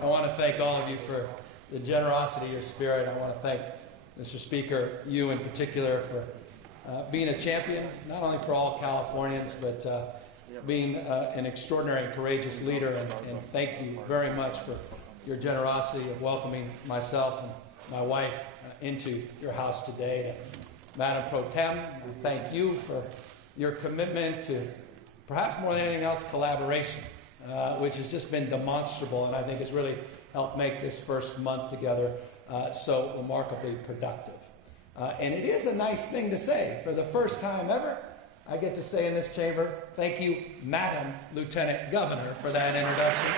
I want to thank all of you for the generosity of your spirit. I want to thank Mr. Speaker, you in particular, for being a champion, not only for all Californians, but being an extraordinary and courageous leader. And thank you very much for your generosity of welcoming myself and my wife into your house today. Madam Pro Tem, we thank you for your commitment to, perhaps more than anything else, collaboration, which has just been demonstrable, and I think has really helped make this first month together so remarkably productive. And it is a nice thing to say. For the first time ever, I get to say in this chamber, thank you, Madam Lieutenant Governor, for that introduction.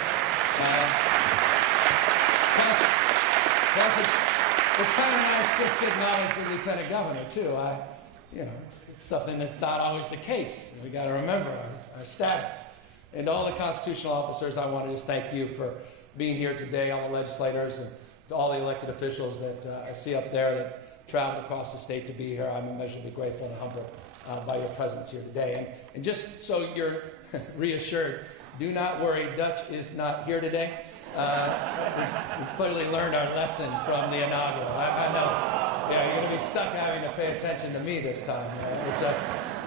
It's kind of nice just to acknowledge the Lieutenant Governor, too. It's something that's not always the case. We got to remember our status. And to all the constitutional officers, I want to just thank you for being here today, all the legislators, and to all the elected officials that I see up there that traveled across the state to be here. I'm immeasurably grateful and humbled by your presence here today. And just so you're reassured, do not worry, Dutch is not here today. We clearly learned our lesson from the inaugural. I know. Yeah, you're going to be stuck having to pay attention to me this time, which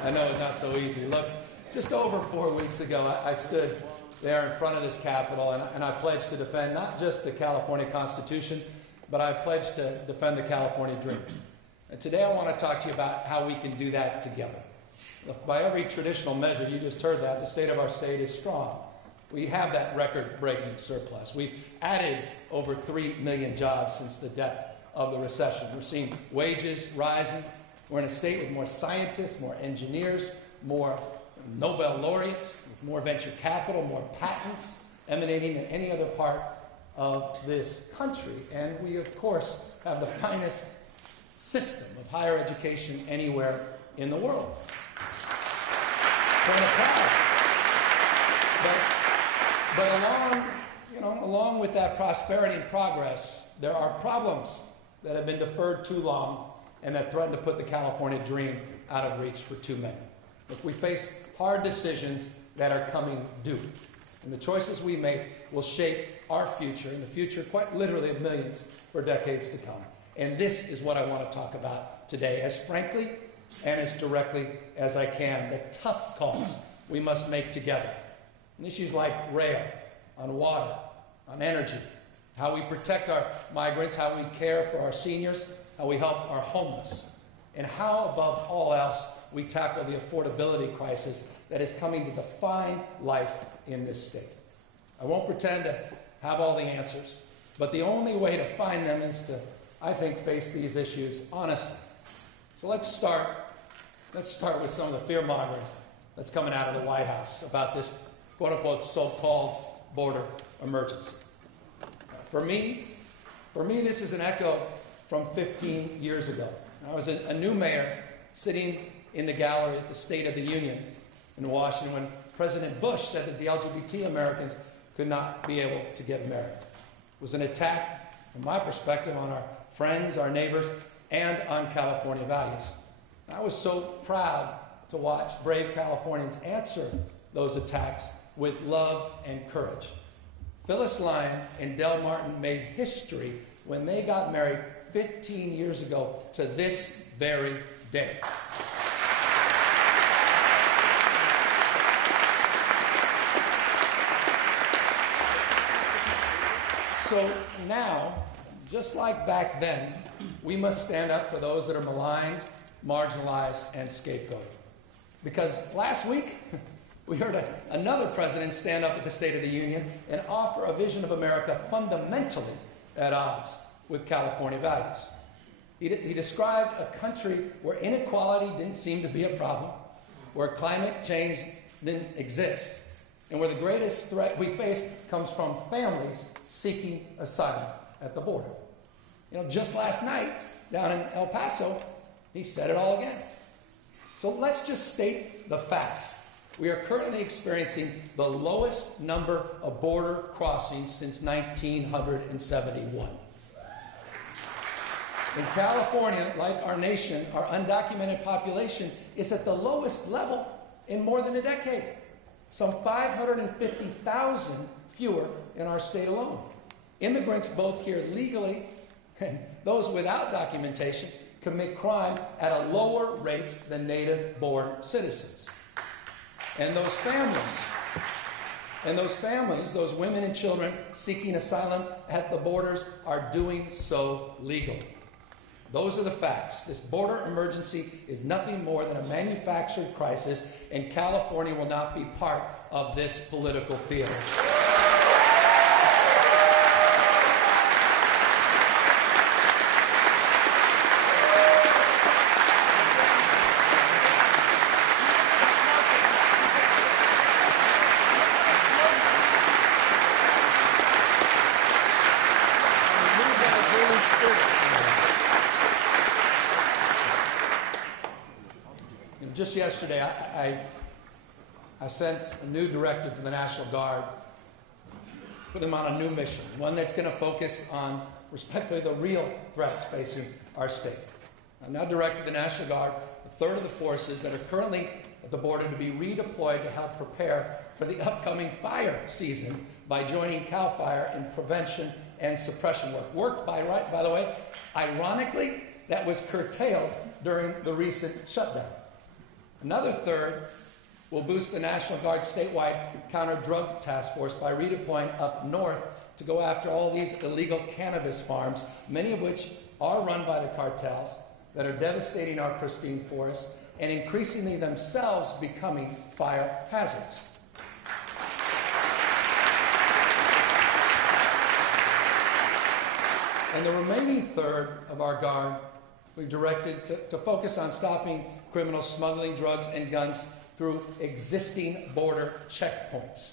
I know is not so easy. Look, just over 4 weeks ago, I stood there in front of this Capitol, and I pledged to defend not just the California Constitution, but I pledged to defend the California dream. And today I want to talk to you about how we can do that together. Look, by every traditional measure, you just heard that, the state of our state is strong. We have that record-breaking surplus. We've added over 3 million jobs since the depth of the recession. We're seeing wages rising. We're in a state with more scientists, more engineers, more Nobel laureates, more venture capital, more patents emanating than any other part of this country. And we, of course, have the finest system of higher education anywhere in the world. But along with that prosperity and progress, there are problems that have been deferred too long and that threaten to put the California dream out of reach for too many. If we face hard decisions that are coming due, and the choices we make will shape our future and the future, quite literally, of millions for decades to come. And this is what I want to talk about today, as frankly and as directly as I can, the tough calls we must make together. And issues like rail, on water, on energy, how we protect our migrants, how we care for our seniors, how we help our homeless, and how, above all else, we tackle the affordability crisis that is coming to define life in this state. I won't pretend to have all the answers, but the only way to find them is to, I think, face these issues honestly. So let's start with some of the fear-mongering that's coming out of the White House about this quote-unquote so-called border emergency. For me, this is an echo from 15 years ago. I was a new mayor sitting in the gallery at the State of the Union in Washington when President Bush said that the LGBT Americans could not be able to get married. It was an attack, from my perspective, on our friends, our neighbors, and on California values. I was so proud to watch brave Californians answer those attacks with love and courage. Phyllis Lyon and Del Martin made history when they got married 15 years ago to this very day. So now, just like back then, we must stand up for those that are maligned, marginalized, and scapegoated. Because last week, we heard another president stand up at the State of the Union and offer a vision of America fundamentally at odds with California values. He described a country where inequality didn't seem to be a problem, where climate change didn't exist, and where the greatest threat we face comes from families seeking asylum at the border. Just last night, down in El Paso, he said it all again. So let's just state the facts. We are currently experiencing the lowest number of border crossings since 1971. In California, like our nation, our undocumented population is at the lowest level in more than a decade. Some 550,000 fewer in our state alone. Immigrants, both here legally and those without documentation, commit crime at a lower rate than native-born citizens. And those families, those women and children seeking asylum at the borders, are doing so legally. Those are the facts. This border emergency is nothing more than a manufactured crisis, and California will not be part of this political theater. Just yesterday, I sent a new directive to the National Guard, put them on a new mission, one that's going to focus on, respectively, the real threats facing our state. I've now directed the National Guard, a third of the forces that are currently at the border, to be redeployed to help prepare for the upcoming fire season by joining CAL FIRE in prevention and suppression work. Work, by the way, ironically, that was curtailed during the recent shutdown. Another third will boost the National Guard's statewide counter-drug task force by redeploying up north to go after all these illegal cannabis farms, many of which are run by the cartels that are devastating our pristine forests and increasingly themselves becoming fire hazards. And the remaining third of our Guard we've directed to focus on stopping criminals smuggling drugs and guns through existing border checkpoints.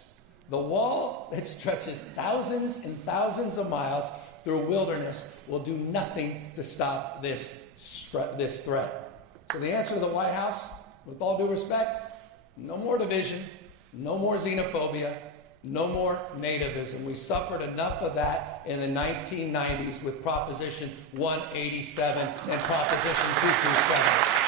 The wall that stretches thousands and thousands of miles through wilderness will do nothing to stop this threat. So the answer to the White House, with all due respect, no more division, no more xenophobia, no more nativism. We suffered enough of that in the 1990s with Proposition 187 and Proposition 227.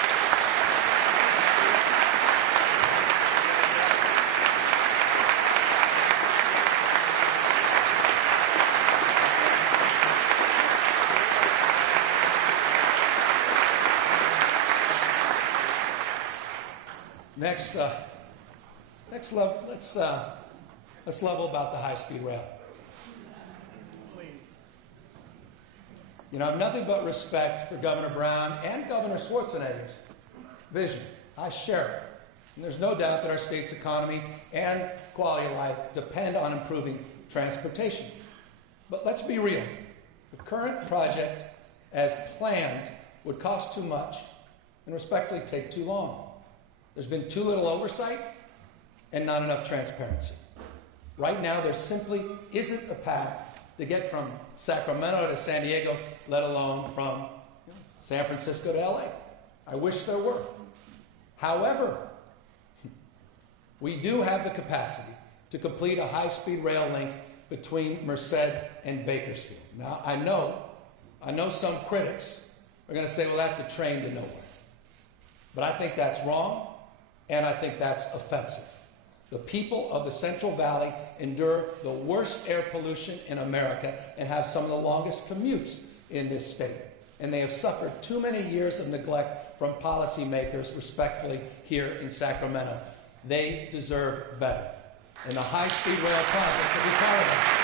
Next level, let's level about the high-speed rail. You know, I have nothing but respect for Governor Brown and Governor Schwarzenegger's vision. I share it. And there's no doubt that our state's economy and quality of life depend on improving transportation. But let's be real. The current project, as planned, would cost too much and respectfully take too long. There's been too little oversight and not enough transparency. Right now, there simply isn't a path to get from Sacramento to San Diego, let alone from San Francisco to LA. I wish there were. However, we do have the capacity to complete a high-speed rail link between Merced and Bakersfield. Now, I know some critics are going to say, well, that's a train to nowhere. But I think that's wrong, and I think that's offensive. The people of the Central Valley endure the worst air pollution in America and have some of the longest commutes in this state. And they have suffered too many years of neglect from policymakers, respectfully, here in Sacramento. They deserve better. And the high-speed rail project will be part of that.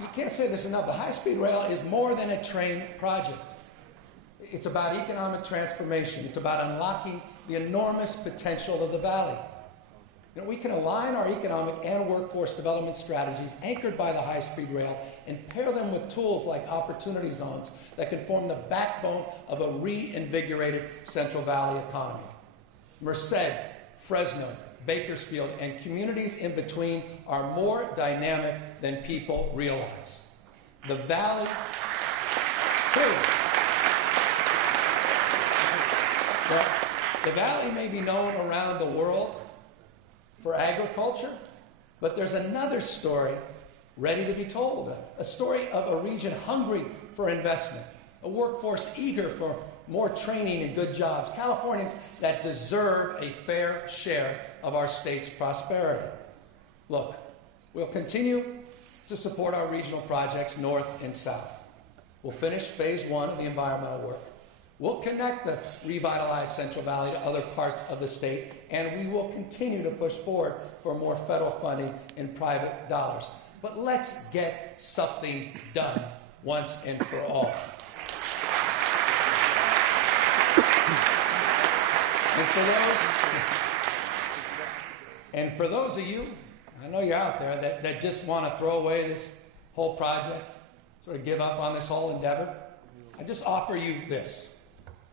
I can't say this enough. The high-speed rail is more than a train project. It's about economic transformation. It's about unlocking the enormous potential of the valley. You know, we can align our economic and workforce development strategies anchored by the high-speed rail and pair them with tools like opportunity zones that can form the backbone of a reinvigorated Central Valley economy. Merced, Fresno, Bakersfield, and communities in between are more dynamic than people realize. The valley, the valley may be known around the world for agriculture, but there's another story ready to be told, a story of a region hungry for investment, a workforce eager for more training and good jobs, Californians that deserve a fair share of our state's prosperity. Look, we'll continue to support our regional projects north and south. We'll finish phase 1 of the environmental work. We'll connect the revitalized Central Valley to other parts of the state, and we will continue to push forward for more federal funding and private dollars. But let's get something done once and for all. And for those of you, I know you're out there, that just want to throw away this whole project, sort of give up on this whole endeavor, I just offer you this.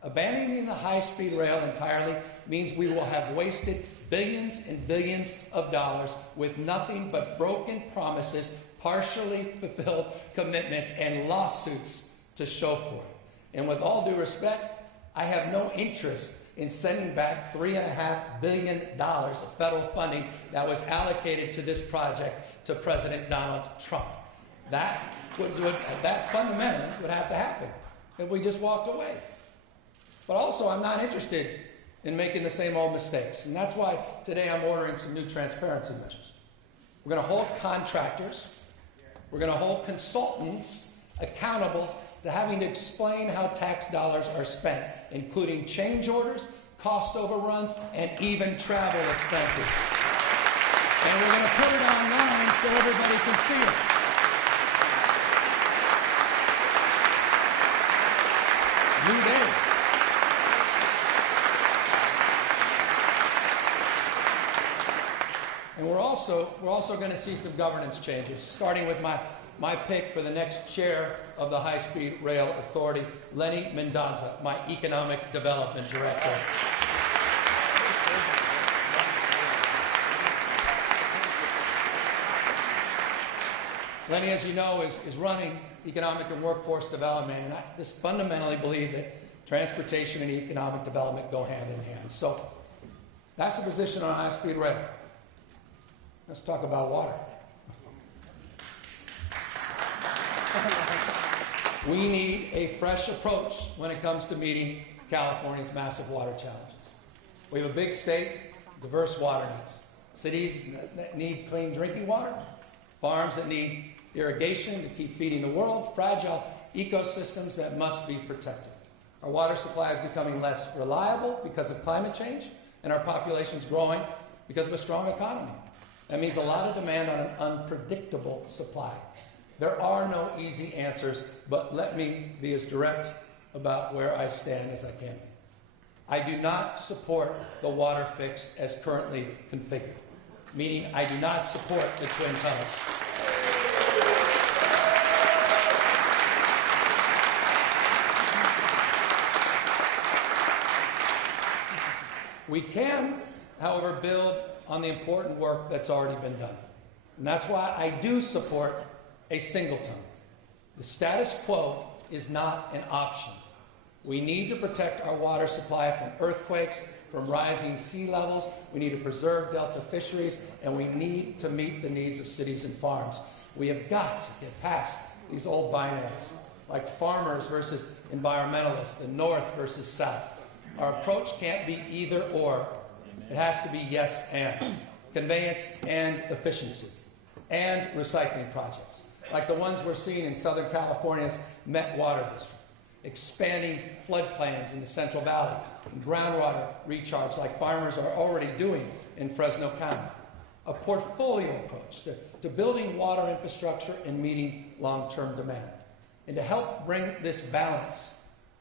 Abandoning the high-speed rail entirely means we will have wasted billions and billions of dollars with nothing but broken promises, partially fulfilled commitments, and lawsuits to show for it. And with all due respect, I have no interest in sending back $3.5 billion of federal funding that was allocated to this project to President Donald Trump. That fundamentally would have to happen if we just walked away. But also, I'm not interested in making the same old mistakes. And that's why today I'm ordering some new transparency measures. We're going to hold contractors, we're going to hold consultants accountable to having to explain how tax dollars are spent, including change orders, cost overruns, and even travel expenses. And we're going to put it online so everybody can see it. New day. And we're also going to see some governance changes, starting with my pick for the next chair of the High Speed Rail Authority, Lenny Mendoza, my Economic Development Director. Lenny, as you know, is running economic and workforce development, and I just fundamentally believe that transportation and economic development go hand in hand. So that's the position on high-speed rail. Let's talk about water. We need a fresh approach when it comes to meeting California's massive water challenges. We have a big state, diverse water needs. Cities that need clean drinking water, farms that need irrigation to keep feeding the world, fragile ecosystems that must be protected. Our water supply is becoming less reliable because of climate change, and our population is growing because of a strong economy. That means a lot of demand on an unpredictable supply. There are no easy answers, but let me be as direct about where I stand as I can be. I do not support the water fix as currently configured, meaning I do not support the twin tunnels. We can, however, build on the important work that's already been done. And that's why I do support a single tunnel. The status quo is not an option. We need to protect our water supply from earthquakes, from rising sea levels. We need to preserve delta fisheries, and we need to meet the needs of cities and farms. We have got to get past these old binaries, like farmers versus environmentalists, the north versus south. Our approach can't be either or. It has to be yes and. Conveyance and efficiency. And recycling projects, like the ones we're seeing in Southern California's Met Water District. Expanding floodplains in the Central Valley, and groundwater recharge like farmers are already doing in Fresno County. A portfolio approach to building water infrastructure and meeting long-term demand. And to help bring this balance,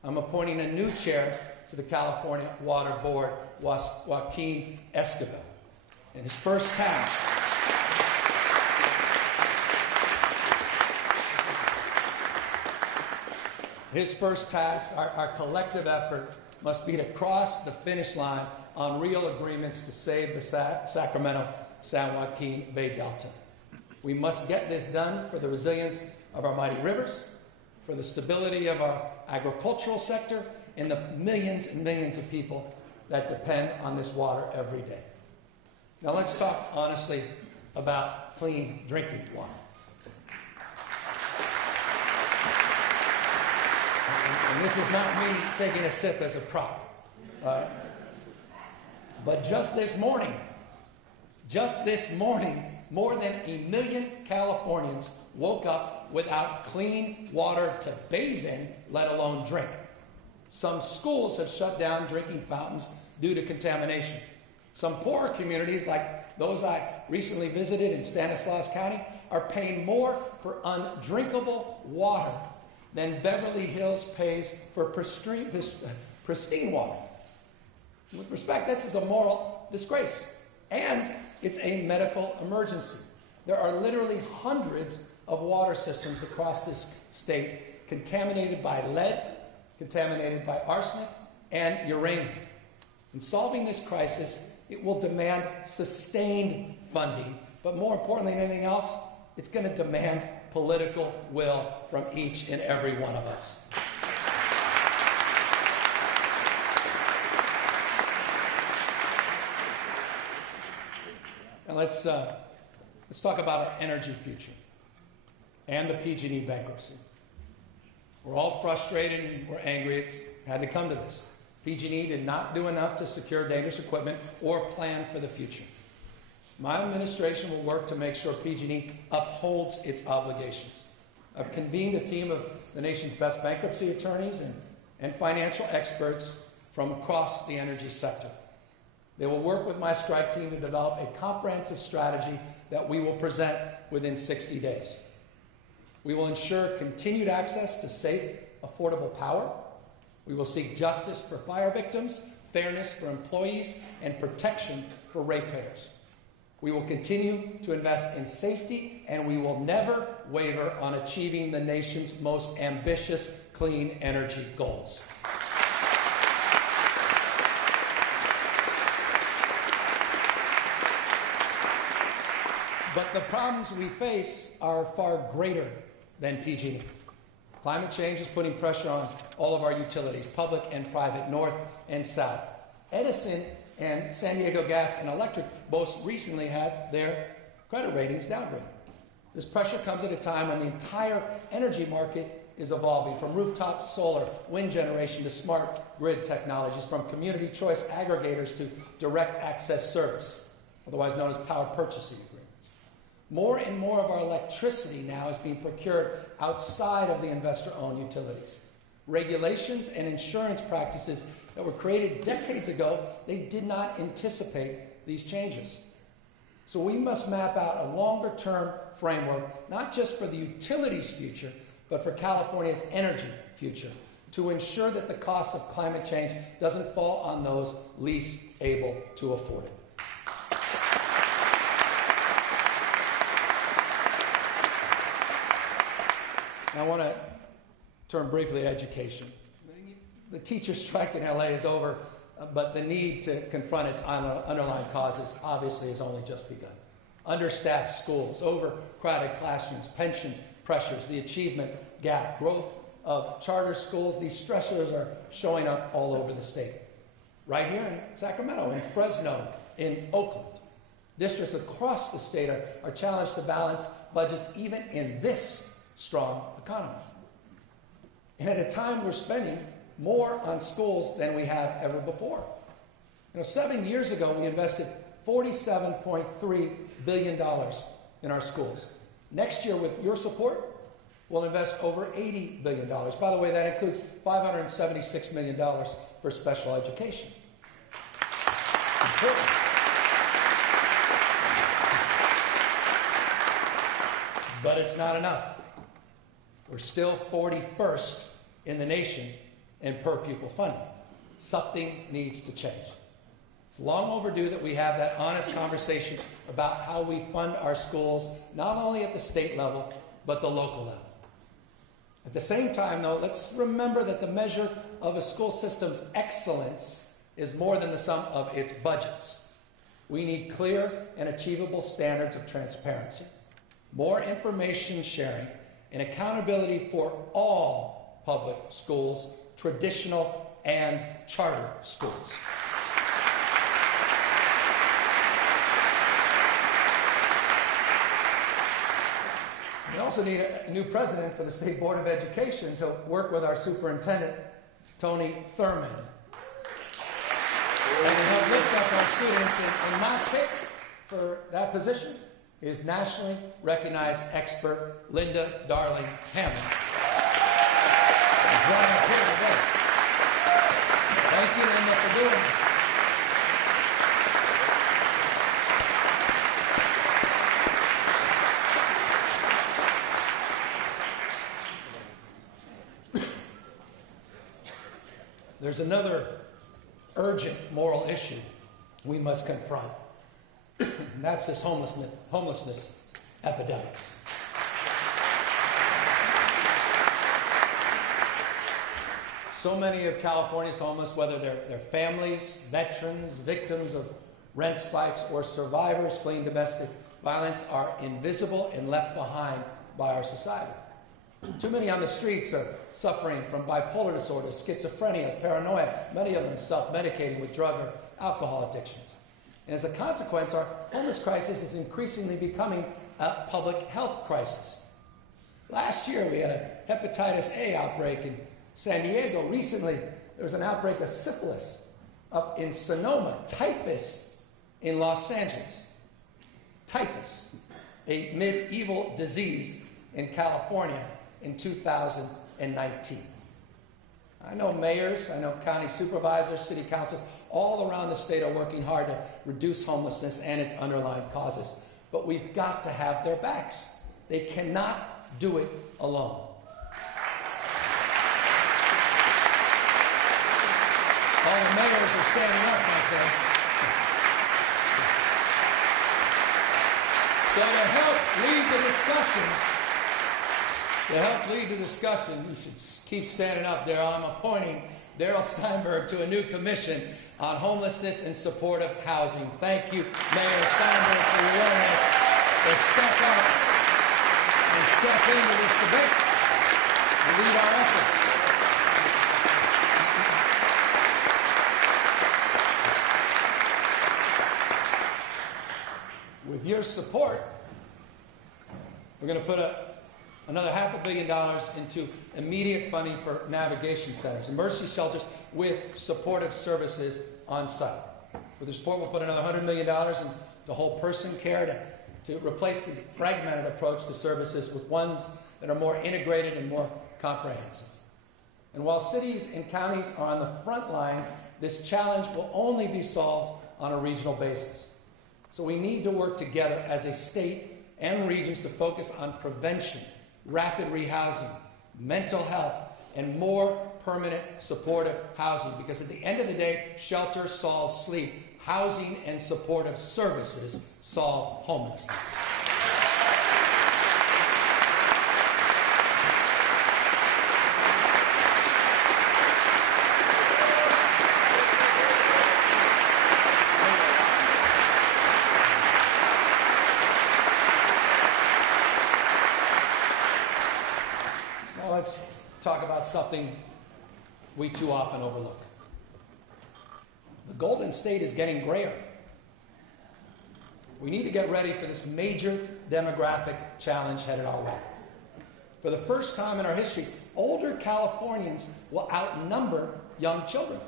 I'm appointing a new chair to the California Water Board, Joaquin Esquivel. And his first task our collective effort, must be to cross the finish line on real agreements to save the Sacramento-San Joaquin Bay Delta. We must get this done for the resilience of our mighty rivers, for the stability of our agricultural sector, and the millions and millions of people that depend on this water every day. Now let's talk honestly about clean drinking water. And this is not me taking a sip as a prop. But just this morning, more than 1 million Californians woke up without clean water to bathe in, let alone drink. Some schools have shut down drinking fountains due to contamination. Some poorer communities, like those I recently visited in Stanislaus County, are paying more for undrinkable water than Beverly Hills pays for pristine water. With respect, this is a moral disgrace, and it's a medical emergency. There are literally hundreds of water systems across this state contaminated by lead, contaminated by arsenic, and uranium. In solving this crisis, it will demand sustained funding, but more importantly than anything else, it's going to demand political will from each and every one of us. And let's talk about our energy future and the PG&E bankruptcy. We're all frustrated and we're angry. It's had to come to this. PG&E did not do enough to secure dangerous equipment or plan for the future. My administration will work to make sure PG&E upholds its obligations. I've convened a team of the nation's best bankruptcy attorneys and financial experts from across the energy sector. They will work with my strike team to develop a comprehensive strategy that we will present within 60 days. We will ensure continued access to safe, affordable power. We will seek justice for fire victims, fairness for employees, and protection for ratepayers. We will continue to invest in safety, and we will never waver on achieving the nation's most ambitious clean energy goals. But the problems we face are far greater than PG&E. Climate change is putting pressure on all of our utilities, public and private, north and south. Edison and San Diego Gas and Electric most recently had their credit ratings downgraded. This pressure comes at a time when the entire energy market is evolving, from rooftop solar, wind generation to smart grid technologies, from community choice aggregators to direct access service, otherwise known as power purchasing agreements. More and more of our electricity now is being procured outside of the investor-owned utilities. Regulations and insurance practices that were created decades ago, they did not anticipate these changes. So we must map out a longer-term framework, not just for the utilities' future, but for California's energy future, to ensure that the cost of climate change doesn't fall on those least able to afford it. Now, I want to turn briefly to education. The teacher strike in LA is over, but the need to confront its underlying causes obviously has only just begun. Understaffed schools, overcrowded classrooms, pension pressures, the achievement gap, growth of charter schools, these stressors are showing up all over the state. Right here in Sacramento, in Fresno, in Oakland. Districts across the state are challenged to balance budgets even in this strong economy. And at a time we're spending more on schools than we have ever before. 7 years ago, we invested $47.3 billion in our schools. Next year, with your support, we'll invest over $80 billion. By the way, that includes $576 million for special education. Important. But it's not enough. We're still 41st in the nation in per pupil funding. Something needs to change. It's long overdue that we have that honest conversation about how we fund our schools, not only at the state level, but the local level. At the same time, though, let's remember that the measure of a school system's excellence is more than the sum of its budgets. We need clear and achievable standards of transparency, more information sharing, and accountability for all public schools, traditional and charter schools. We also need a new president for the State Board of Education to work with our superintendent Tony Thurman. And to help lift up our students, and my pick for that position is nationally recognized expert Linda Darling Hammond. Thank you, Linda, for doing this. There's another urgent moral issue we must confront, and that's this homelessness epidemic. So many of California's homeless, whether they're families, veterans, victims of rent spikes, or survivors fleeing domestic violence, are invisible and left behind by our society. Too many on the streets are suffering from bipolar disorder, schizophrenia, paranoia, many of them self-medicating with drug or alcohol addictions. And as a consequence, our homeless crisis is increasingly becoming a public health crisis. Last year, we had a hepatitis A outbreak in San Diego. Recently, there was an outbreak of syphilis up in Sonoma, typhus in Los Angeles. Typhus, a medieval disease in California in 2019. I know mayors, I know county supervisors, city councils, all around the state are working hard to reduce homelessness and its underlying causes. But we've got to have their backs. They cannot do it alone. All the mayors are standing up, my friend. So to help lead the discussion, you should keep standing up, Daryl. I'm appointing Daryl Steinberg to a new commission on homelessness and supportive housing. Thank you, Mayor Steinberg, for your willingness to step up and step into this debate and lead our efforts. With your support, we're going to put another $500 million into immediate funding for navigation centers and mercy shelters with supportive services on site. With your support, we'll put another $100 million in the whole person care to replace the fragmented approach to services with ones that are more integrated and more comprehensive. And while cities and counties are on the front line, this challenge will only be solved on a regional basis. So we need to work together as a state and regions to focus on prevention, rapid rehousing, mental health, and more permanent supportive housing. Because at the end of the day, shelter solves sleep. Housing and supportive services solve homelessness. Let's talk about something we too often overlook. The Golden State is getting grayer. We need to get ready for this major demographic challenge headed our way. For the first time in our history, older Californians will outnumber young children.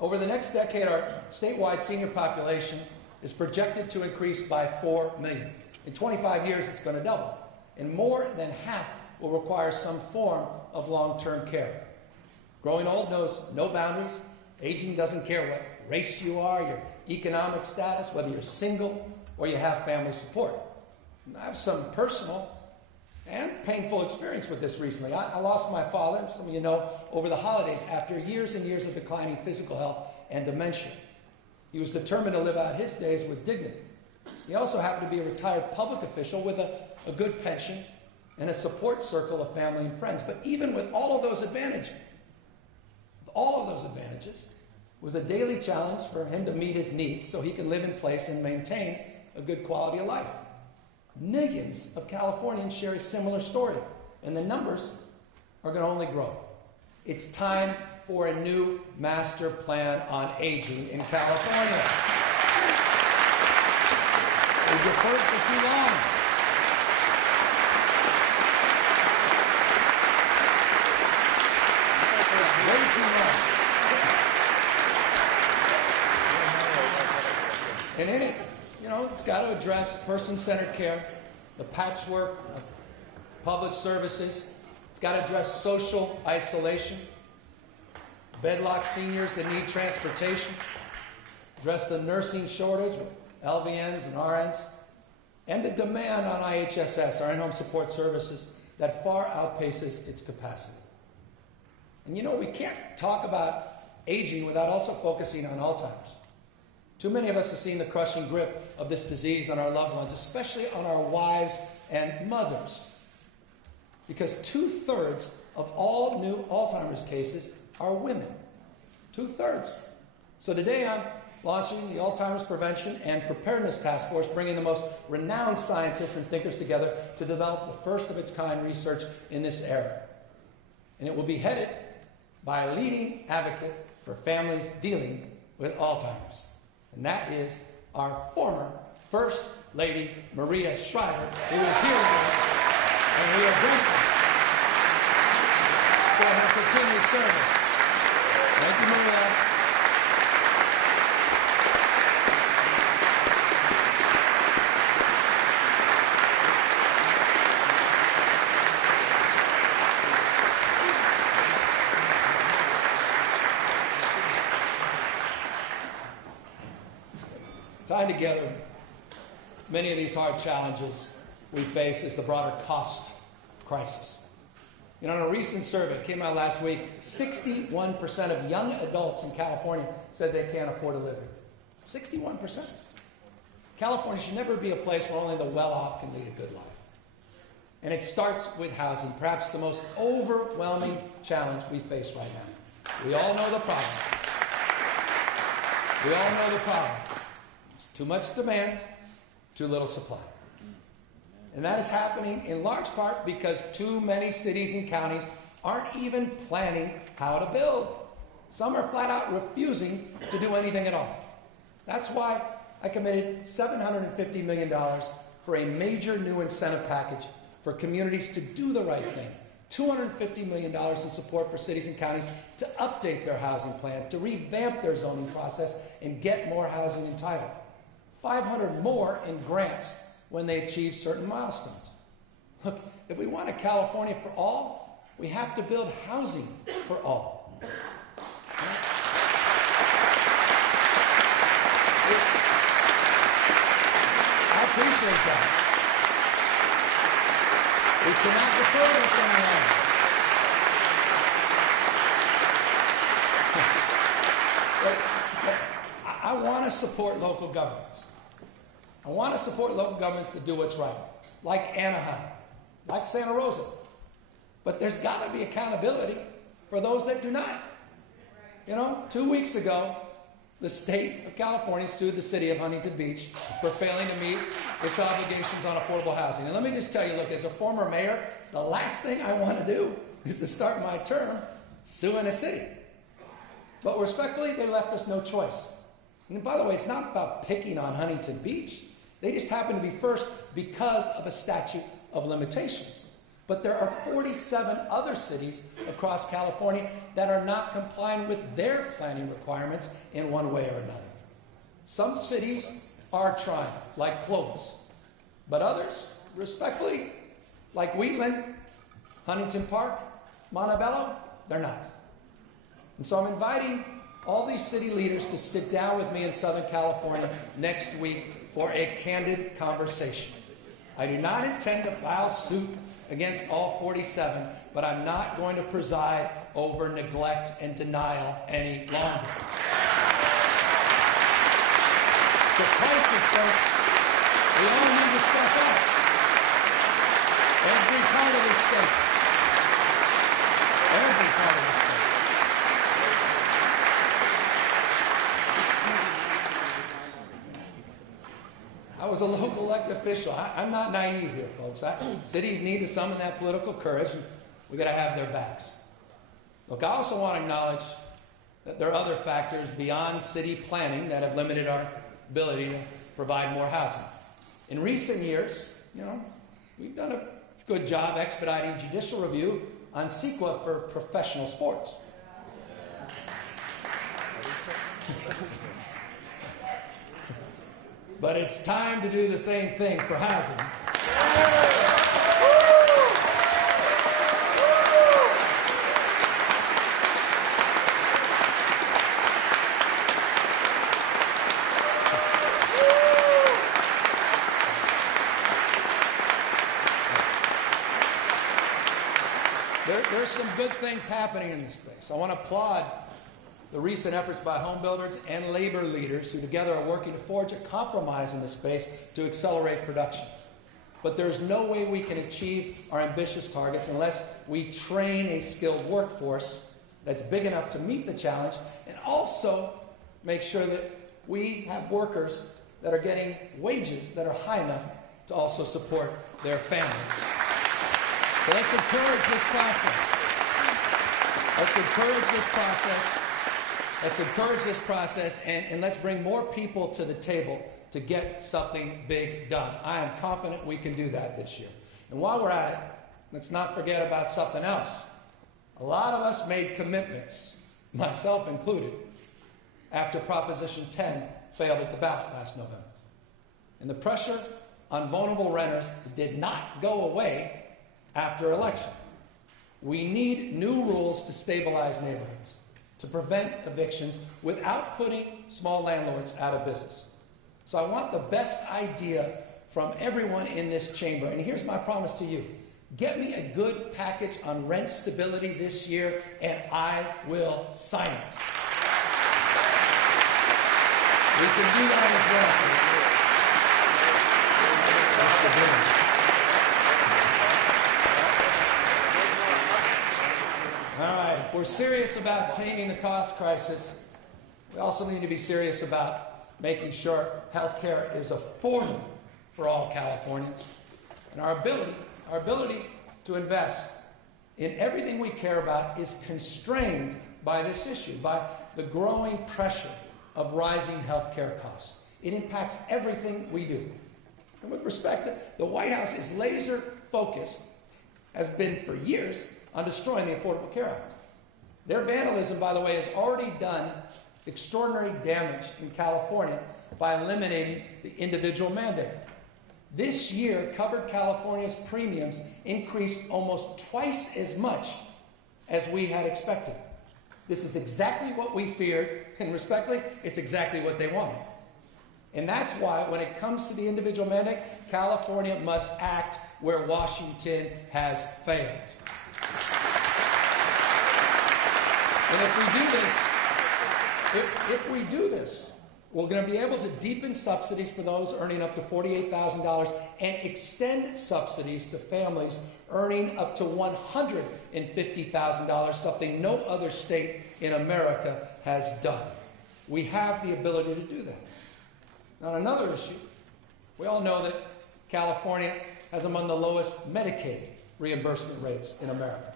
Over the next decade, our statewide senior population is projected to increase by 4 million. In 25 years, it's going to double. And more than half will require some form of long-term care. Growing old knows no boundaries. Aging doesn't care what race you are, your economic status, whether you're single or you have family support. And I have some personal and painful experience with this recently. I lost my father, some of you know, over the holidays after years and years of declining physical health and dementia. He was determined to live out his days with dignity. He also happened to be a retired public official with a good pension and a support circle of family and friends. But even with all of those advantages, it was a daily challenge for him to meet his needs so he can live in place and maintain a good quality of life. Millions of Californians share a similar story, and the numbers are going to only grow. It's time for a new master plan on aging in California. We've deferred for too long. And in it, it's got to address person-centered care, the patchwork of public services. It's got to address social isolation, bedlock seniors that need transportation, address the nursing shortage with LVNs and RNs, and the demand on IHSS, our in-home support services, that far outpaces its capacity. And we can't talk about aging without also focusing on Alzheimer's. Too many of us have seen the crushing grip of this disease on our loved ones, especially on our wives and mothers. Because 2/3 of all new Alzheimer's cases are women. 2/3. So today I'm launching the Alzheimer's Prevention and Preparedness Task Force, bringing the most renowned scientists and thinkers together to develop the first of its kind research in this era. And it will be headed by a leading advocate for families dealing with Alzheimer's. And that is our former First Lady, Maria Shriver, who is here today. And we are grateful for her continued service. Thank you, Maria. Tied together, many of these hard challenges we face is the broader cost crisis. In a recent survey that came out last week, 61% of young adults in California said they can't afford a living. 61%. California should never be a place where only the well-off can lead a good life. And it starts with housing, perhaps the most overwhelming challenge we face right now. We all know the problem. We all know the problem. Too much demand, too little supply. And that is happening in large part because too many cities and counties aren't even planning how to build. Some are flat out refusing to do anything at all. That's why I committed $750 million for a major new incentive package for communities to do the right thing. $250 million in support for cities and counties to update their housing plans, to revamp their zoning process, and get more housing entitled. 500 more in grants when they achieve certain milestones. Look, if we want a California for all, we have to build housing for all. I appreciate that. We cannot defer this any longer. I want to support local governments. I want to support local governments that do what's right, like Anaheim, like Santa Rosa. But there's got to be accountability for those that do not. 2 weeks ago, the state of California sued the city of Huntington Beach for failing to meet its obligations on affordable housing. And let me just tell you, look, as a former mayor, the last thing I want to do is to start my term suing a city. But respectfully, they left us no choice. And by the way, it's not about picking on Huntington Beach. They just happen to be first because of a statute of limitations. But there are 47 other cities across California that are not complying with their planning requirements in one way or another. Some cities are trying, like Clovis. But others, respectfully, like Wheatland, Huntington Park, Montebello, they're not. And so I'm inviting all these city leaders to sit down with me in Southern California next week for a candid conversation. I do not intend to file suit against all 47, but I'm not going to preside over neglect and denial any longer. The crisis, folks, we all need to step up. Every part of this state. Every part of this state. I was a local elected official. I'm not naive here, folks. Cities need to summon that political courage, and we've got to have their backs. Look, I also want to acknowledge that there are other factors beyond city planning that have limited our ability to provide more housing. In recent years, we've done a good job expediting judicial review on CEQA for professional sports. but it's time to do the same thing for housing. There's some good things happening in this space. I want to applaud the recent efforts by home builders and labor leaders who together are working to forge a compromise in this space to accelerate production. But there's no way we can achieve our ambitious targets unless we train a skilled workforce that's big enough to meet the challenge and also make sure that we have workers that are getting wages that are high enough to also support their families. So let's encourage this process. Let's encourage this process and let's bring more people to the table to get something big done. I am confident we can do that this year. And while we're at it, let's not forget about something else. A lot of us made commitments, myself included, after Proposition 10 failed at the ballot last November. And the pressure on vulnerable renters did not go away after election. We need new rules to stabilize neighborhoods, to prevent evictions without putting small landlords out of business. So I want the best idea from everyone in this chamber. And here's my promise to you. Get me a good package on rent stability this year, and I will sign it. We can do that as well. All right, if we're serious about taming the cost crisis, we also need to be serious about making sure health care is affordable for all Californians. And our ability to invest in everything we care about is constrained by this issue, by the growing pressure of rising health care costs. It impacts everything we do. And with respect, the White House is laser focused, has been for years, on destroying the Affordable Care Act. Their vandalism, by the way, has already done extraordinary damage in California by eliminating the individual mandate. This year, covered California's premiums increased almost twice as much as we had expected. This is exactly what we feared, and respectfully, it's exactly what they wanted. And that's why, when it comes to the individual mandate, California must act where Washington has failed. And if we do this, we're going to be able to deepen subsidies for those earning up to $48,000 and extend subsidies to families earning up to $150,000, something no other state in America has done. We have the ability to do that. On another issue, we all know that California has among the lowest Medicaid reimbursement rates in America.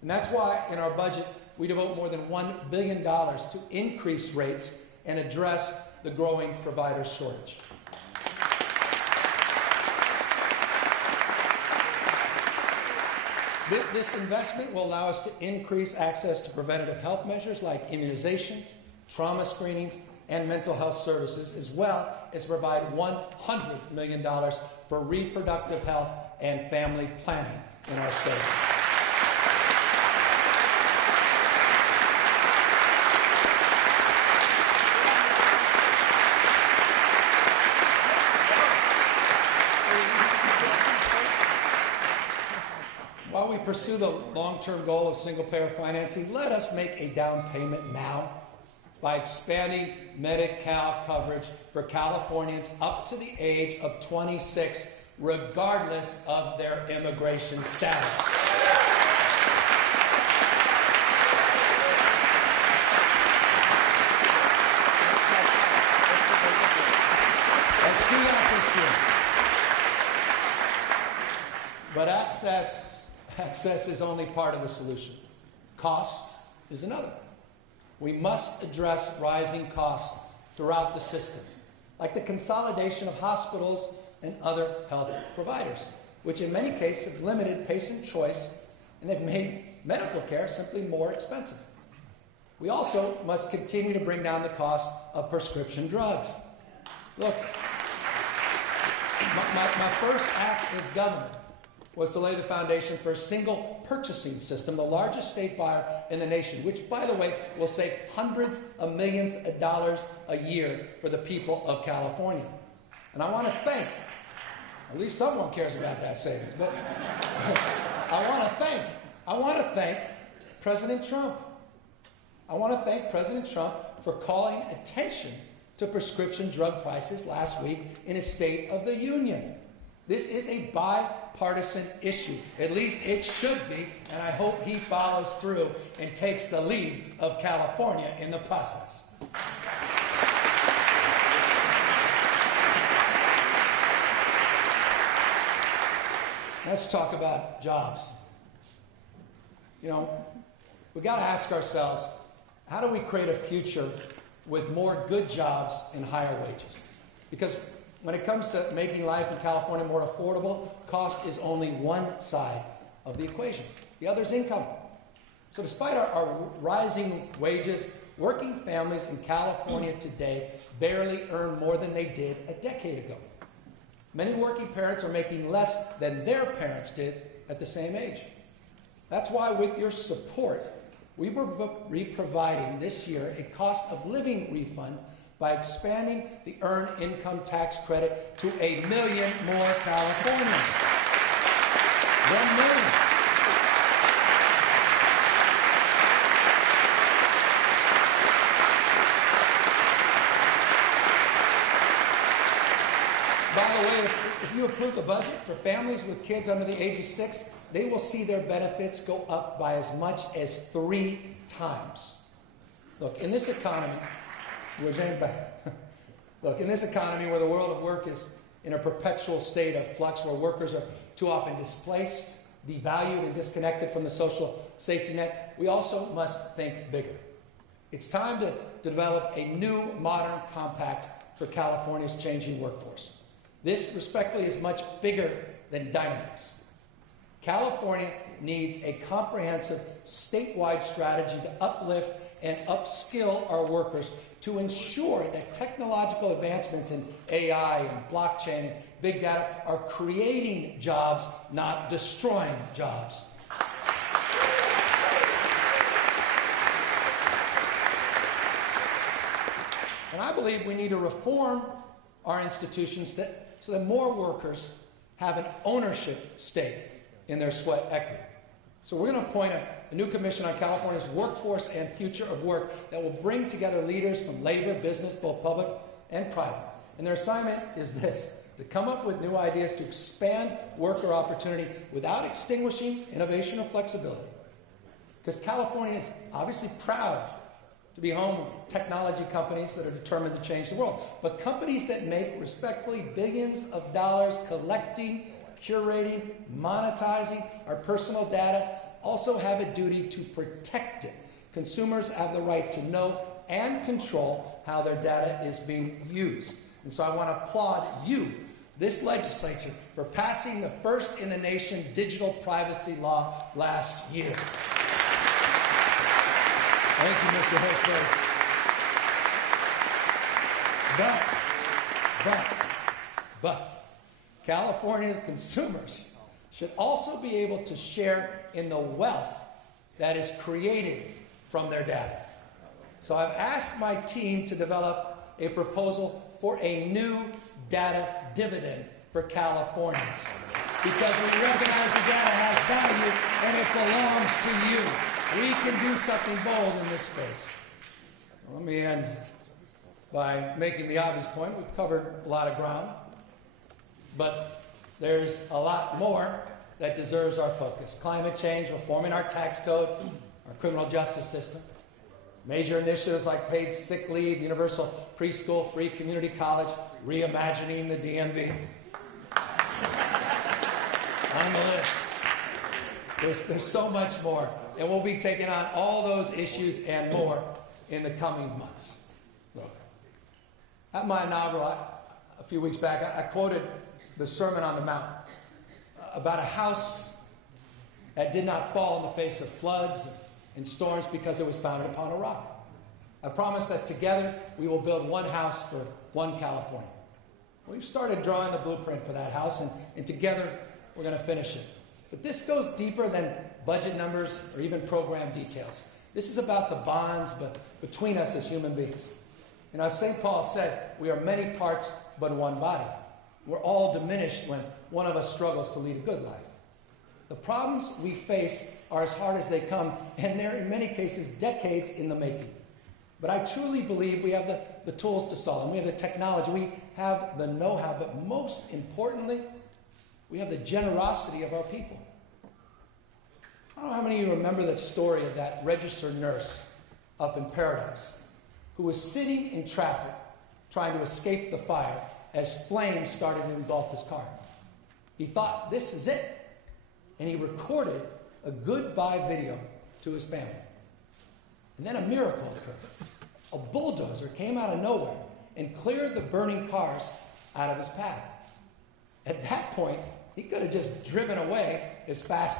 And that's why in our budget, we devote more than $1 billion to increase rates and address the growing provider shortage. This investment will allow us to increase access to preventative health measures like immunizations, trauma screenings, and mental health services, as well as provide $100 million for reproductive health and family planning in our state. While we pursue the long-term goal of single-payer financing, let us make a down payment now by expanding Medi-Cal coverage for Californians up to the age of 26, regardless of their immigration status. Let's do that this year. But access is only part of the solution. Cost is another. We must address rising costs throughout the system, like the consolidation of hospitals and other health providers, which in many cases have limited patient choice and they've made medical care simply more expensive. We also must continue to bring down the cost of prescription drugs. Look, My first act as governor was to lay the foundation for a single purchasing system, the largest state buyer in the nation, which, by the way, will save hundreds of millions of dollars a year for the people of California. And I want to thank, at least someone cares about that savings, but I want to thank President Trump. I want to thank President Trump for calling attention to prescription drug prices last week in his State of the Union. This is a bipartisan issue. At least it should be, and I hope he follows through and takes the lead of California in the process. Let's talk about jobs. You know, we've got to ask ourselves, how do we create a future with more good jobs and higher wages? Because when it comes to making life in California more affordable, cost is only one side of the equation. The other is income. So despite our rising wages, working families in California today barely earn more than they did a decade ago. Many working parents are making less than their parents did at the same age. That's why, with your support, we will be providing this year a cost of living refund by expanding the Earned Income Tax Credit to 1 million more Californians. 1 million. By the way, if you approve the budget for families with kids under the age of 6, they will see their benefits go up by as much as 3 times. Look, in this economy, where the world of work is in a perpetual state of flux, where workers are too often displaced, devalued, and disconnected from the social safety net, we also must think bigger. It's time to develop a new modern compact for California's changing workforce. This, respectfully, is much bigger than Dynamics. California needs a comprehensive statewide strategy to uplift and upskill our workers to ensure that technological advancements in AI and blockchain and big data are creating jobs, not destroying jobs. And I believe we need to reform our institutions so that more workers have an ownership stake in their sweat equity. So we're going to appoint a new commission on California's workforce and future of work that will bring together leaders from labor, business, both public and private. And their assignment is this: to come up with new ideas to expand worker opportunity without extinguishing innovation or flexibility. Because California is obviously proud to be home to technology companies that are determined to change the world. But companies that make, respectfully, billions of dollars collecting, curating, monetizing our personal data also have a duty to protect it. Consumers have the right to know and control how their data is being used. And so I want to applaud you, this legislature, for passing the first in the nation digital privacy law last year. Thank you, Mr. Host. But California consumers should also be able to share in the wealth that is created from their data. So I've asked my team to develop a proposal for a new data dividend for Californians. Because we recognize the data has value and it belongs to you. We can do something bold in this space. Let me end by making the obvious point. We've covered a lot of ground, but there's a lot more that deserves our focus. Climate change, reforming our tax code, our criminal justice system, major initiatives like paid sick leave, universal preschool, free community college, reimagining the DMV. On the list. There's so much more. And we'll be taking on all those issues and more in the coming months. Look, at my inaugural, a few weeks back, I quoted the Sermon on the Mount about a house that did not fall in the face of floods and storms because it was founded upon a rock. I promise that together we will build one house for one California. We've started drawing the blueprint for that house, and together we're going to finish it. But this goes deeper than budget numbers or even program details. This is about the bonds between us as human beings. And as St. Paul said, we are many parts but one body. We're all diminished when one of us struggles to lead a good life. The problems we face are as hard as they come, and they're in many cases decades in the making. But I truly believe we have the tools to solve them. We have the technology. We have the know-how. But most importantly, we have the generosity of our people. I don't know how many of you remember the story of that registered nurse up in Paradise who was sitting in traffic trying to escape the fire as flames started to engulf his car. He thought, this is it. And he recorded a goodbye video to his family. And then a miracle occurred. A bulldozer came out of nowhere and cleared the burning cars out of his path. At that point, he could have just driven away as fast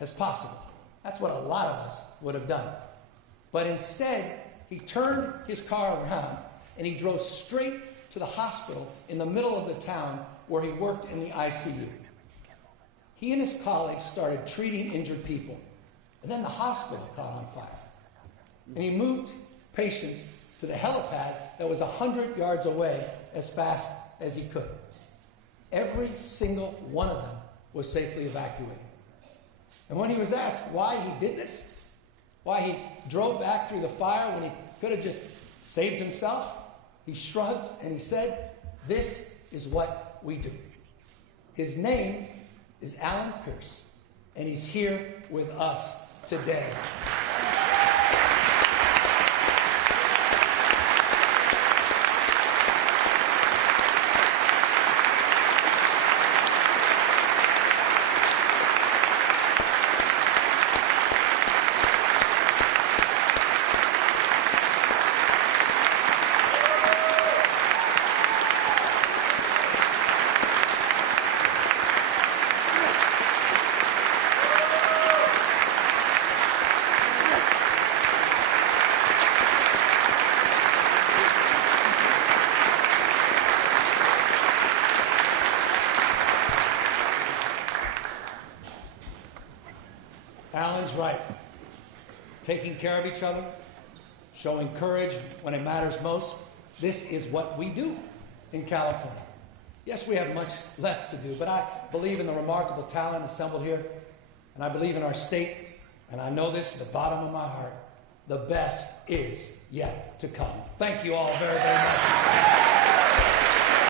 as possible. That's what a lot of us would have done. But instead, he turned his car around and he drove straight to the hospital in the middle of the town where he worked in the ICU. He and his colleagues started treating injured people. And then the hospital caught on fire. And he moved patients to the helipad that was 100 yards away as fast as he could. Every single one of them was safely evacuated. And when he was asked why he did this, why he drove back through the fire when he could have just saved himself, he shrugged and he said, this is what we do. His name is Alan Pierce, and he's here with us today. Alan's right. Taking care of each other, showing courage when it matters most, this is what we do in California. Yes, we have much left to do, but I believe in the remarkable talent assembled here, and I believe in our state, and I know this at the bottom of my heart. The best is yet to come. Thank you all very, very much.